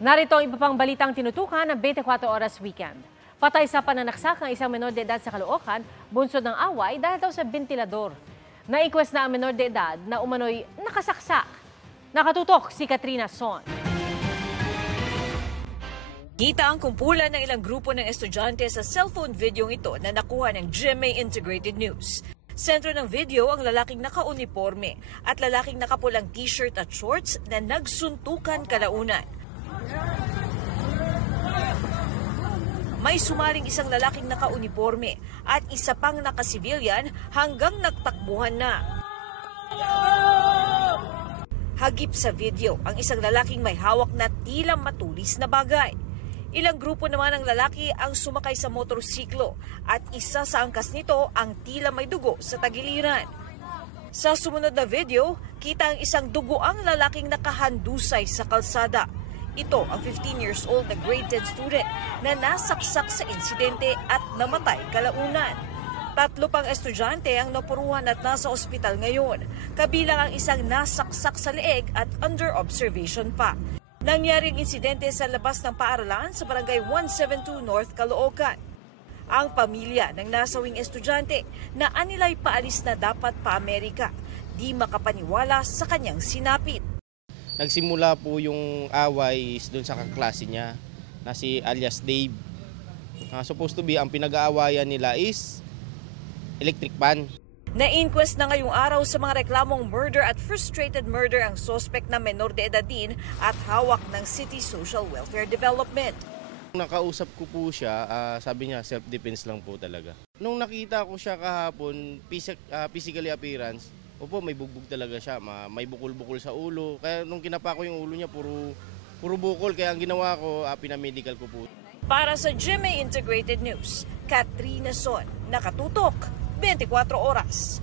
Narito ang iba pang balitang tinutukan ng 24 Oras Weekend. Patay sa pananaksak ng isang menor de edad sa Caloocan, bunsod ng away dahil daw sa bentilador. Naikwes na ang menor de edad na umano'y nakasaksak. Nakatutok si Katrina Son. Kita ang kumpulan ng ilang grupo ng estudyante sa cellphone video ito na nakuha ng GMA Integrated News. Sentro ng video ang lalaking naka-uniforme at lalaking nakapulang t-shirt at shorts na nagsuntukan kalaunan. May sumaling isang lalaking naka-uniforme at isa pang naka-civilian hanggang nagtakbuhan na. Hagip sa video ang isang lalaking may hawak na tila matulis na bagay. Ilang grupo naman ng lalaki ang sumakay sa motorsiklo at isa sa angkas nito ang tila may dugo sa tagiliran. Sa sumunod na video, kita ang isang dugoang lalaking nakahandusay sa kalsada. Ito ang 15 years old na grade 10 student na nasaksak sa insidente at namatay kalaunan. 3 pang estudyante ang napuruhan at nasa ospital ngayon, kabilang ang isang nasaksak sa leeg at under observation pa. Nangyaring insidente sa labas ng paaralan sa barangay 172 North Caloocan. Ang pamilya ng nasawing estudyante na anilay paalis na dapat pa Amerika, di makapaniwala sa kanyang sinapit. Nagsimula po yung away doon sa kaklase niya na si alias Dave. Supposed to be ang pinag-aawayan nila is electric pan. Na-inquest na ngayong araw sa mga reklamong murder at frustrated murder ang suspect na menor de edad din at hawak ng City Social Welfare Development. Nakausap ko po siya, sabi niya self-defense lang po talaga. Nung nakita ko siya kahapon, physically appearance, opo, may bugbog talaga siya, may bukol-bukol sa ulo. Kaya nung kinapa ko yung ulo niya, puro bukol. Kaya ang ginawa ko, pinamedical ko po. Para sa GMA Integrated News, Katrina Son, nakatutok, 24 Oras.